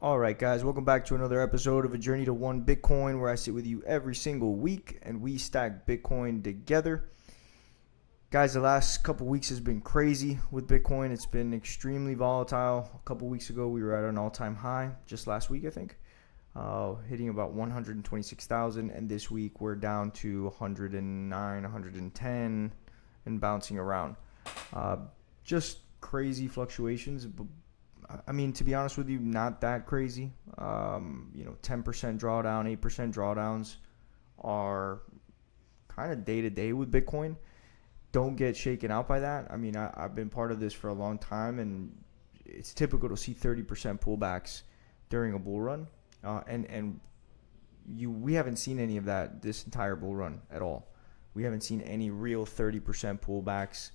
All right, guys, welcome back to another episode of A Journey to One Bitcoin, where I sit with you every single week and we stack Bitcoin together. Guys, the last couple weeks has been crazy with Bitcoin. It's been extremely volatile. A couple weeks ago, we were at an all-time high, just last week, I think, hitting about 126,000, and this week we're down to 109, 110, and bouncing around. Just crazy fluctuations. I mean, to be honest with you, not that crazy. 10% drawdown, 8% drawdowns are kind of day to day with Bitcoin. Don't get shaken out by that. I mean, I've been part of this for a long time, and it's typical to see 30% pullbacks during a bull run. We haven't seen any of that this entire bull run at all. We haven't seen any real 30% pullbacks.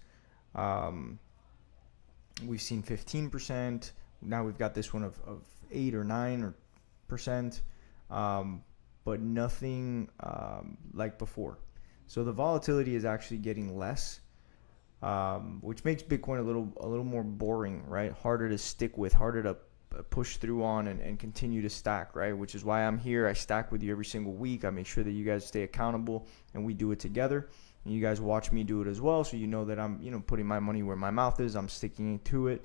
We've seen 15%. Now we've got this one of 8 or 9%, but nothing like before. So the volatility is actually getting less, which makes Bitcoin a little more boring, right? Harder to stick with, harder to push through on and continue to stack, right? Which is why I'm here. I stack with you every single week. I make sure that you guys stay accountable and we do it together. And you guys watch me do it as well, so you know that I'm putting my money where my mouth is. I'm sticking to it.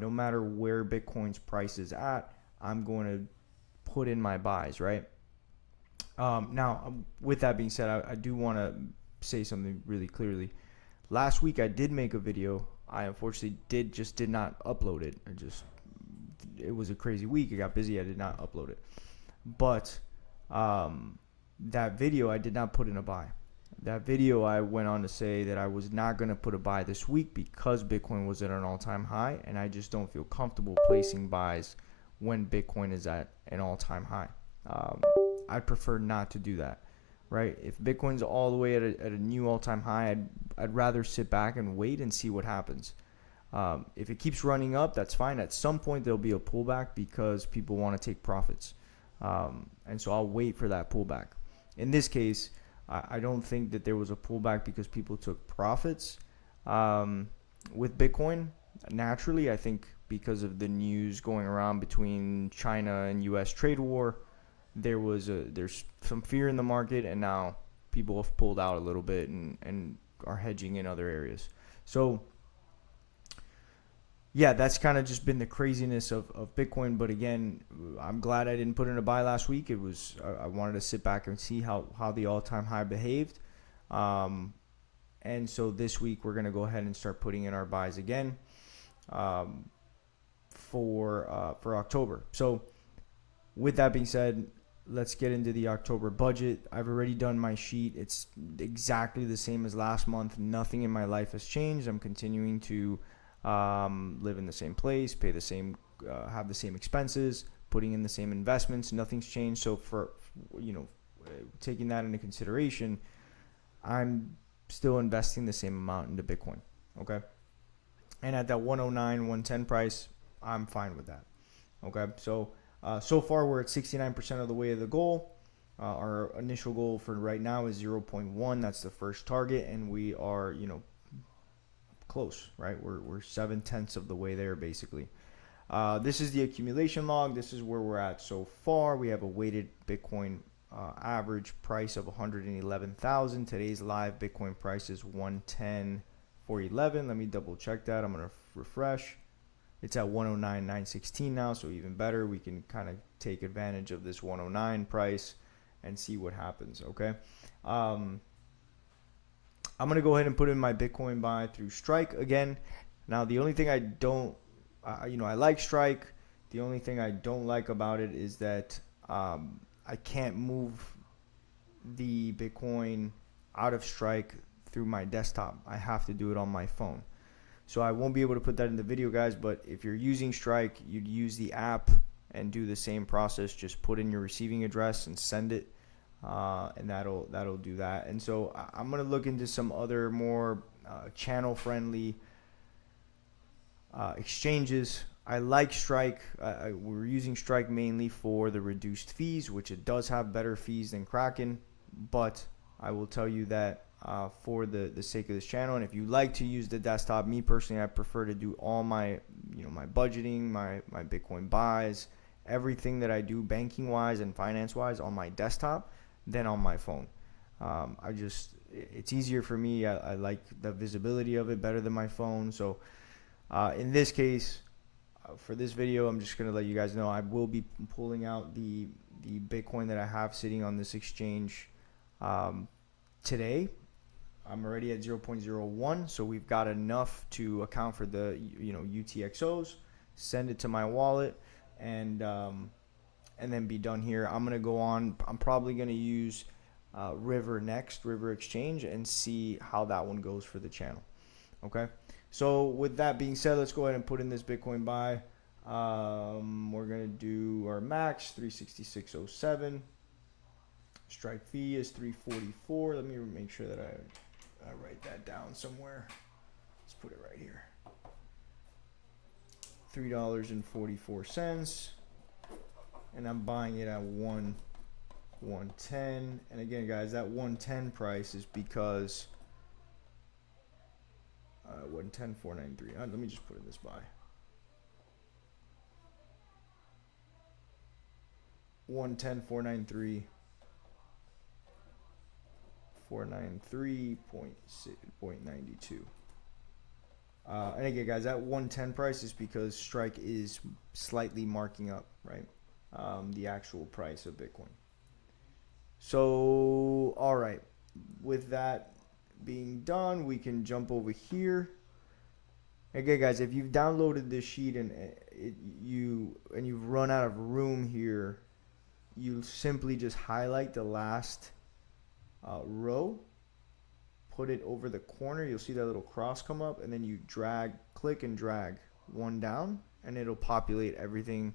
No matter where Bitcoin's price is at, I'm going to put in my buys, right? Now, with that being said, I do want to say something really clearly. Last week I did make a video. I unfortunately did not upload it. It was a crazy week. I got busy. I did not upload it. But that video I did not put in a buy. That video I went on to say that I was not going to put a buy this week because Bitcoin was at an all-time high, and I just don't feel comfortable placing buys when Bitcoin is at an all-time high. I prefer not to do that, right? If Bitcoin's all the way at a new all-time high, I'd rather sit back and wait and see what happens. If it keeps running up, that's fine. At some point, there'll be a pullback because people want to take profits. And so I'll wait for that pullback. In this case, I don't think that there was a pullback because people took profits with Bitcoin. Naturally, I think because of the news going around between China and U.S. trade war, there's some fear in the market, and now people have pulled out a little bit and are hedging in other areas. So yeah, that's kind of just been the craziness of Bitcoin. But again, I'm glad I didn't put in a buy last week. I wanted to sit back and see how the all-time high behaved. And so this week we're going to go ahead and start putting in our buys again for October. So with that being said, let's get into the October budget. I've already done my sheet. It's exactly the same as last month. Nothing in my life has changed. I'm continuing to live in the same place, pay the same, have the same expenses, putting in the same investments. Nothing's changed. So for taking that into consideration, I'm still investing the same amount into Bitcoin. Okay, and at that 109, 110 price, I'm fine with that. Okay, so so far we're at 69% of the way of the goal. Our initial goal for right now is 0.1. That's the first target, and we are close, right? We're 7/10 of the way there, basically. This is the accumulation log. This is where we're at so far. We have a weighted Bitcoin average price of 111,000. Today's live Bitcoin price is 110,411. Let me double check that. I'm gonna refresh. It's at 109,916 now, so even better. We can kind of take advantage of this 109 price and see what happens. Okay. I'm going to go ahead and put in my Bitcoin buy through Strike again. Now, the only thing I don't, I like Strike. The only thing I don't like about it is that I can't move the Bitcoin out of Strike through my desktop. I have to do it on my phone. So I won't be able to put that in the video, guys, but if you're using Strike, you'd use the app and do the same process. Just put in your receiving address and send it. And that'll do that. And so I'm gonna look into some other more channel friendly exchanges. I like Strike. We're using Strike mainly for the reduced fees, which it does have better fees than Kraken. But I will tell you that for the sake of this channel, and if you like to use the desktop, me personally, I prefer to do all my my budgeting, my Bitcoin buys, everything that I do banking wise and finance wise on my desktop than on my phone. It's easier for me. I like the visibility of it better than my phone. So in this case, for this video, I'm just going to let you guys know I will be pulling out the Bitcoin that I have sitting on this exchange today. I'm already at 0.01, so we've got enough to account for the UTXOs, send it to my wallet, and then be done here. I'm gonna go on. I'm probably gonna use River Exchange, and see how that one goes for the channel. Okay. So with that being said, let's go ahead and put in this Bitcoin buy. We're gonna do our max 366.07. Strike fee is 344. Let me make sure that I write that down somewhere. Let's put it right here. $3.44, and I'm buying it at 110. And again, guys, that 110 price is because 110,493. Let me just put in this buy. 110,493. 493.92. And again, guys, that 110 price is because Strike is slightly marking up, right? The actual price of Bitcoin. So, all right. With that being done, we can jump over here. Again, guys, if you've downloaded this sheet and you've run out of room here, you simply just highlight the last row, put it over the corner. You'll see that little cross come up, and then you click and drag one down, and it'll populate everything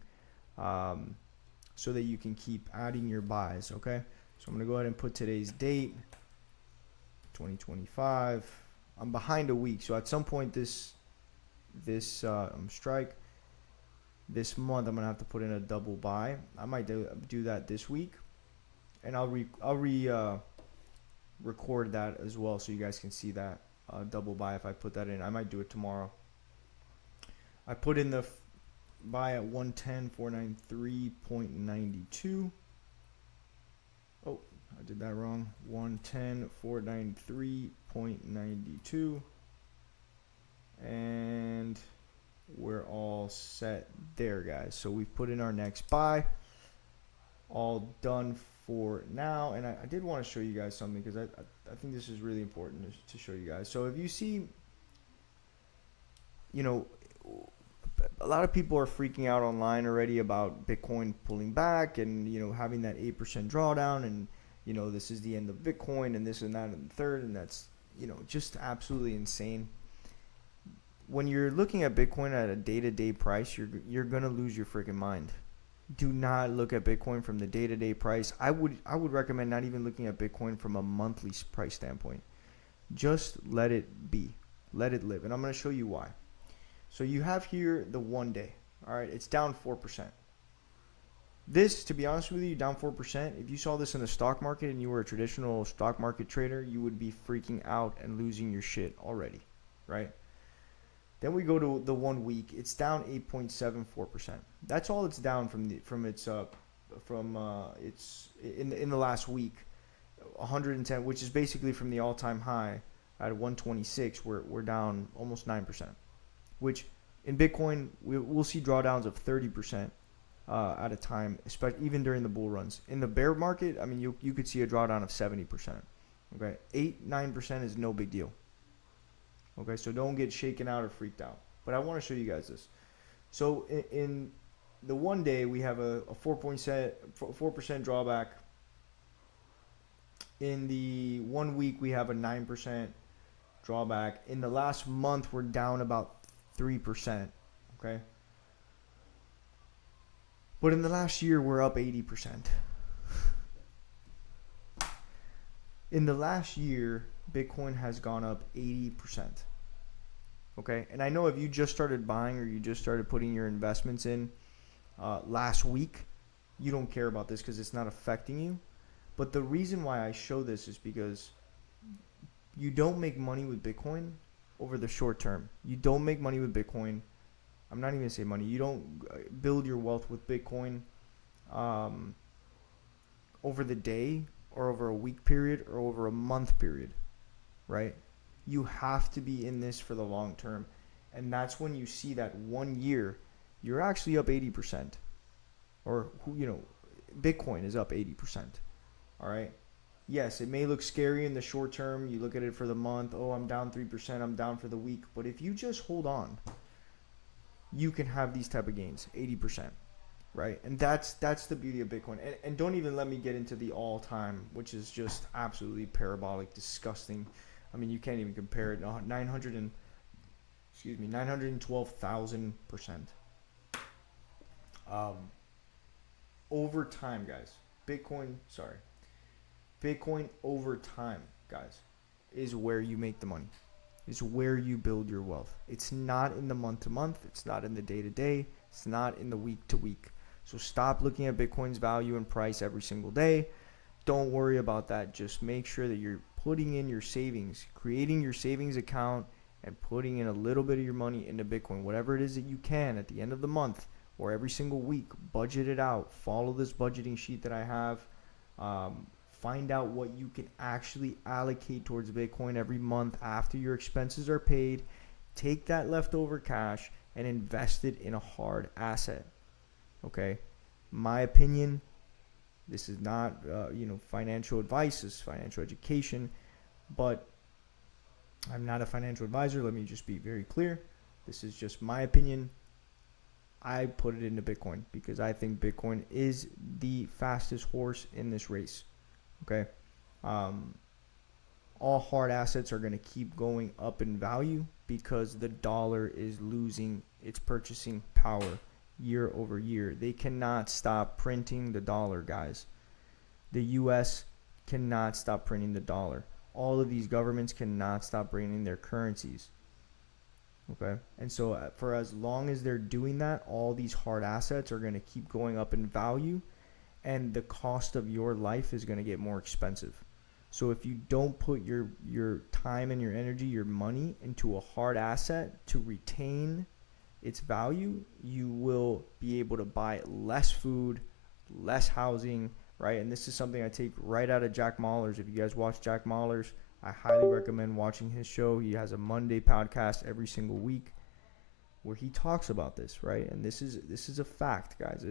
so that you can keep adding your buys. Okay, so I'm gonna go ahead and put today's date, 2025. I'm behind a week, so at some point this Strike this month, I'm gonna have to put in a double buy. I might do that this week, and I'll record that as well, so you guys can see that double buy. If I put that in, I might do it tomorrow. I put in the buy at 110,493.92. Oh, I did that wrong. 110,493.92, and we're all set there, guys. So we've put in our next buy. All done for now. And I did want to show you guys something, because I think this is really important to show you guys. So if you see, a lot of people are freaking out online already about Bitcoin pulling back and having that 8% drawdown, and this is the end of Bitcoin and this and that and the third, and that's just absolutely insane. When you're looking at Bitcoin at a day-to-day price, you're gonna lose your freaking mind. Do not look at Bitcoin from the day-to-day price. I would recommend not even looking at Bitcoin from a monthly price standpoint. Just let it be. Let it live. And I'm going to show you why. So you have here the 1 day. All right, it's down 4%. This, to be honest with you, down 4%. If you saw this in the stock market and you were a traditional stock market trader, you would be freaking out and losing your shit already, right? Then we go to the 1 week. It's down 8.74%. That's all it's down from its in the last week. 110, which is basically from the all-time high at 126. We're down almost 9%. Which in Bitcoin we'll see drawdowns of 30% at a time, especially even during the bull runs. In the bear market, I mean, you could see a drawdown of 70%. Okay, 8-9% is no big deal. Okay, so don't get shaken out or freaked out. But I want to show you guys this. So in the 1 day, we have a 4% drawback. In the 1 week, we have a 9% drawback. In the last month, we're down about 3%. Okay. But in the last year, we're up 80%. In the last year, Bitcoin has gone up 80%. Okay, and I know if you just started buying or you just started putting your investments in last week, you don't care about this because it's not affecting you. But the reason why I show this is because you don't make money with Bitcoin over the short term. You don't make money with Bitcoin I'm not even gonna say money. You don't build your wealth with Bitcoin over the day or over a week period or over a month period, right? You have to be in this for the long term. And that's when you see that 1 year, you're actually up 80%. Or, Bitcoin is up 80%. All right. Yes, it may look scary in the short term. You look at it for the month. Oh, I'm down 3%. I'm down for the week. But if you just hold on, you can have these type of gains, 80%. Right, and that's the beauty of Bitcoin. And don't even let me get into the all-time, which is just absolutely parabolic, disgusting. I mean, you can't even compare it. 912,000%. Over time, guys. Bitcoin over time, guys, is where you make the money. Is where you build your wealth. It's not in the month to month. It's not in the day to day. It's not in the week to week. So stop looking at Bitcoin's value and price every single day. Don't worry about that. Just make sure that you're putting in your savings, creating your savings account, and putting in a little bit of your money into Bitcoin. Whatever it is that you can at the end of the month or every single week, budget it out. Follow this budgeting sheet that I have. Find out what you can actually allocate towards Bitcoin every month after your expenses are paid. Take that leftover cash and invest it in a hard asset. Okay, my opinion, this is not financial advice, this is financial education, but I'm not a financial advisor. Let me just be very clear. This is just my opinion. I put it into Bitcoin because I think Bitcoin is the fastest horse in this race. Okay, all hard assets are going to keep going up in value because the dollar is losing its purchasing power year over year. They cannot stop printing the dollar, guys. The US cannot stop printing the dollar. All of these governments cannot stop printing their currencies. Okay? And so for as long as they're doing that, all these hard assets are going to keep going up in value, and the cost of your life is going to get more expensive. So if you don't put your time and your energy, your money into a hard asset to retain its value, you will be able to buy less food, less housing, right? And this is something I take right out of Jack Mahler's. If you guys watch Jack Mahler's, I highly recommend watching his show. He has a Monday podcast every single week where he talks about this, right? And this is a fact, guys.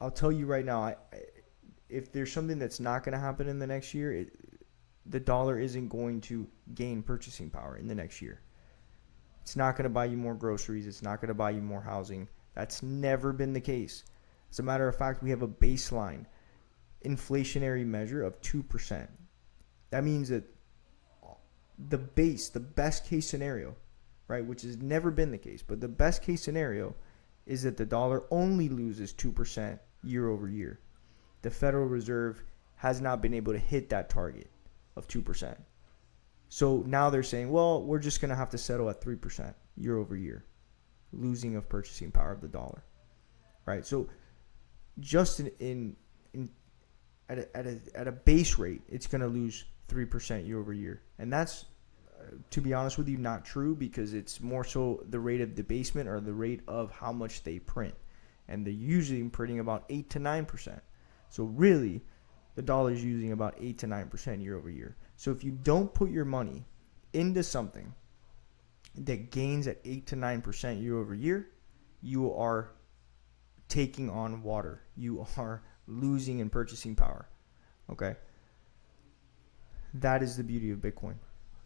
I'll tell you right now, if there's something that's not going to happen in the next year, the dollar isn't going to gain purchasing power in the next year. It's not going to buy you more groceries. It's not going to buy you more housing. That's never been the case. As a matter of fact, we have a baseline inflationary measure of 2%. That means that the best case scenario, right, which has never been the case, but the best case scenario is that the dollar only loses 2% year over year. The Federal Reserve has not been able to hit that target of 2%. So now they're saying, well, we're just going to have to settle at 3% year over year, losing of purchasing power of the dollar, right? So just at a base rate, it's going to lose 3% year over year. And that's, to be honest with you, not true, because it's more so the rate of debasement or the rate of how much they print. And they're usually printing about 8 to 9%. So really, the dollar is using about 8 to 9% year over year. So if you don't put your money into something that gains at 8 to 9% year over year, you are taking on water. You are losing in purchasing power. Okay? That is the beauty of Bitcoin.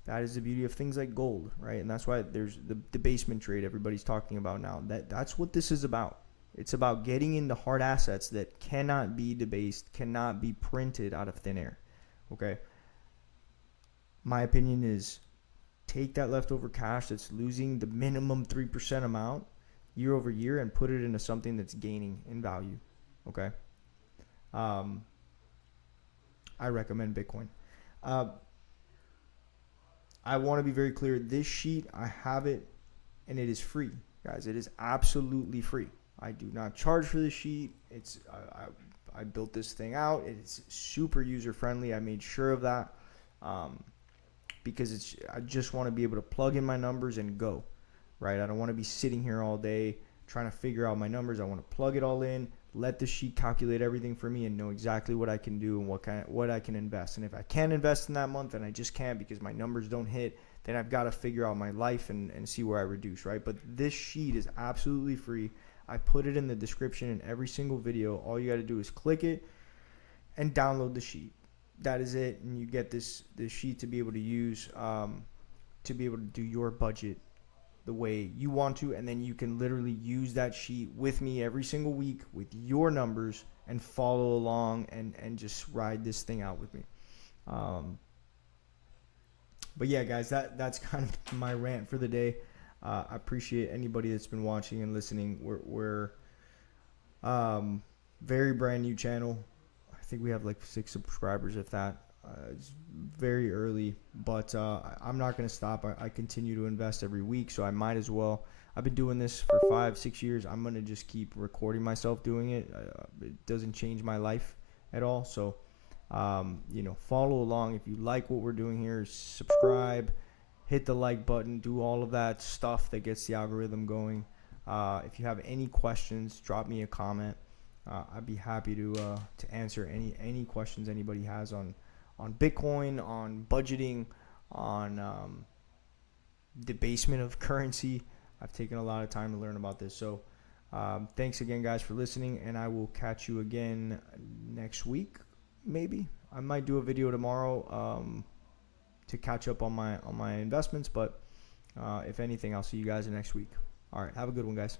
That is the beauty of things like gold, right? And that's why there's the debasement trade everybody's talking about now. That's what this is about. It's about getting into hard assets that cannot be debased, cannot be printed out of thin air. Okay? My opinion is take that leftover cash that's losing the minimum 3% amount year over year and put it into something that's gaining in value. Okay? I recommend Bitcoin. I want to be very clear. This sheet, I have it, and it is free, guys. It is absolutely free. I do not charge for this sheet. I built this thing out. It's super user friendly. I made sure of that because I just want to be able to plug in my numbers and go. right? I don't want to be sitting here all day trying to figure out my numbers. I want to plug it all in, let the sheet calculate everything for me, and know exactly what I can do and what I can invest. And if I can't invest in that month and I just can't because my numbers don't hit, then I've got to figure out my life and see where I reduce, right? But this sheet is absolutely free. I put it in the description in every single video. All you got to do is click it and download the sheet. That is it, and you get this sheet to be able to use to be able to do your budget the way you want to, and then you can literally use that sheet with me every single week with your numbers and follow along and just ride this thing out with me. But yeah, guys, that's kind of my rant for the day. I appreciate anybody that's been watching and listening. We're very brand new channel. I think we have like 6 subscribers, if that. It's very early, but I'm not going to stop. I continue to invest every week, so I might as well. I've been doing this for 5-6 years. I'm going to just keep recording myself doing it. It doesn't change my life at all. So, follow along. If you like what we're doing here, subscribe, hit the like button, do all of that stuff that gets the algorithm going. If you have any questions, drop me a comment. I'd be happy to answer any questions anybody has on Bitcoin, on budgeting, on debasement of currency. I've taken a lot of time to learn about this. So thanks again, guys, for listening, and I will catch you again next week. Maybe I might do a video tomorrow to catch up on my investments, but if anything, I'll see you guys next week. All right, have a good one, guys.